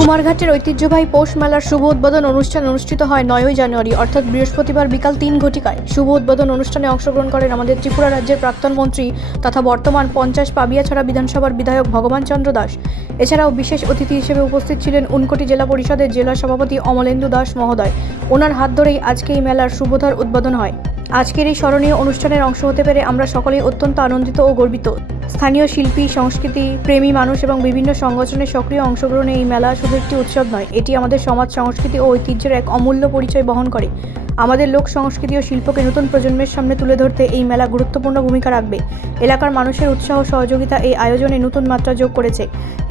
কুমারঘাটের ঐতিহ্যবাহী পৌষ মেলার শুভ উদ্বোধন অনুষ্ঠান অনুষ্ঠিত হয় 9ই জানুয়ারি অর্থাৎ বৃহস্পতিবার বিকাল 3 ঘটিকায়। শুভ উদ্বোধন অনুষ্ঠানে অংশগ্রহণ করেন আমাদের ত্রিপুরা রাজ্যের প্রাক্তন মন্ত্রী তথা বর্তমান 50 পাবিয়াছড়া বিধানসভার বিধায়ক ভগবান চন্দ্র দাস। এছাড়াও বিশেষ অতিথি হিসেবে উপস্থিত ছিলেন উনকোটি জেলা পরিষদের জেলা সভাপতি অমলেন্দু দাস মহোদয়। ওনার হাত ধরেই আজকে এই মেলার শুভধার উদ্বোধন হয়। আজকের এই স্মরণীয় অনুষ্ঠানের অংশ হতে পেরে আমরা সকলেই অত্যন্ত আনন্দিত ও গর্বিত। স্থানীয় শিল্পী, সংস্কৃতি প্রেমী মানুষ এবং বিভিন্ন সংগঠনের সক্রিয় অংশগ্রহণে এই মেলা শুধু একটি উৎসব নয়, এটি আমাদের সমাজ, সংস্কৃতি ও ঐতিহ্যের এক অমূল্য পরিচয় বহন করে। আমাদের লোক সংস্কৃতি ও শিল্পকে নতুন প্রজন্মের সামনে তুলে ধরতে এই মেলা গুরুত্বপূর্ণ ভূমিকা রাখবে। এলাকার মানুষের উৎসাহ সহযোগিতা এই আয়োজনে নতুন মাত্রা যোগ করেছে।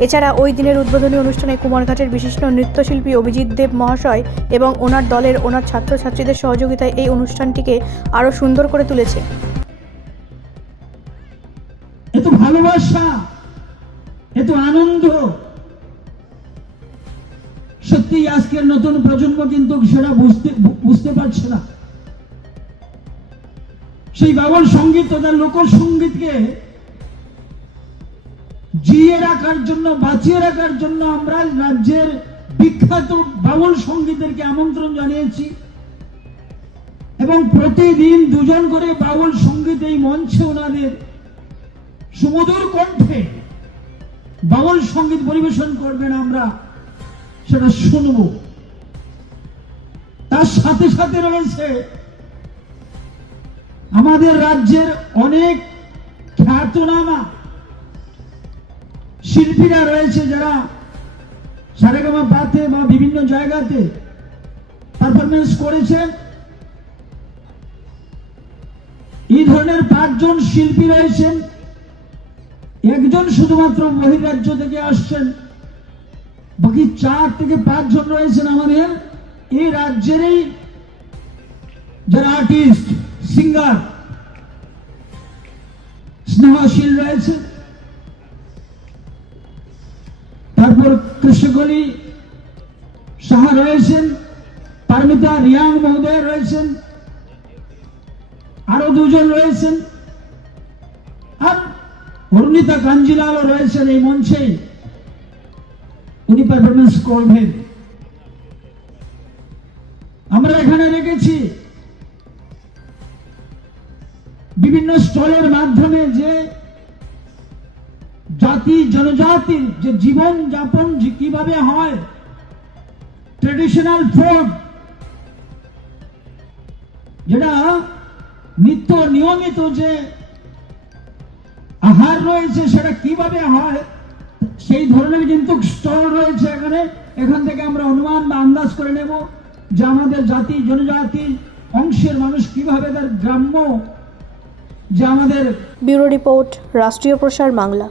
এছাড়া ওই দিনের উদ্বোধনী অনুষ্ঠানে কুমারঘাটের বিশিষ্ট নৃত্যশিল্পী অভিজিৎ দেব মহাশয় এবং ওনার দলের ওনার ছাত্রছাত্রীদের সহযোগিতায় এই অনুষ্ঠানটিকে আরও সুন্দর করে তুলেছে। এত ভালোবাসা, এত আনন্দ, সত্যি আজকের নতুন প্রজন্ম কিন্তু সেটা বুঝতে পারছে না। সেই বাউল সঙ্গীত তথা লোকসঙ্গীতকে জিয়ে রাখার জন্য, বাঁচিয়ে রাখার জন্য আমরা রাজ্যের বিখ্যাত বাউল সঙ্গীতদেরকে আমন্ত্রণ জানিয়েছি এবং প্রতিদিন দুজন করে বাউল সঙ্গীত এই মঞ্চে ওনাদের সুমধুর কণ্ঠে বাউল সঙ্গীত পরিবেশন করবেন, আমরা সেটা শুনব। তার সাথে সাথে রয়েছে আমাদের রাজ্যের অনেক খ্যাতনামা শিল্পীরা রয়েছে যারা সারেগামা পাতে বা বিভিন্ন জায়গাতে পারফরমেন্স করেছেন। এই ধরনের 5 জন শিল্পী রয়েছেন, একজন শুধুমাত্র বহির্রাজ্য থেকে আসছেন, বাকি 4 থেকে 5 জন রয়েছেন আমাদের এই রাজ্যেরই যারা আর্টিস্ট, সিঙ্গার, স্নেহশীল রয়েছে। তারপর কৃষ্ণকলি সাহা রয়েছেন, পারমিতা রিয়াং মহোদয় রয়েছেন, আরো 2 জন রয়েছেন, আর অরুণিতা কাঞ্জিলালও রয়েছেন এই মঞ্চে, উনি পারফরমেন্স করবেন। আমরা এখানে রেখেছি বিভিন্ন স্টলের মাধ্যমে যে জাতি জনজাতির যে জীবন যাপন কিভাবে হয়, ট্রেডিশনাল ফুড যেটা নিত্য নিয়মিত যে আহার রয়েছে সেটা কিভাবে হয়, সেই ধরনের কিন্তু স্টল রয়েছে এখানে। এখান থেকে আমরা অনুমান বা আন্দাজ করে নেব যে আমাদের জাতি জনজাতি অংশের মানুষ কিভাবে তার গ্রাম্য যে আমাদের। ব্যুরো রিপোর্ট, রাষ্ট্রীয় প্রসার বাংলা।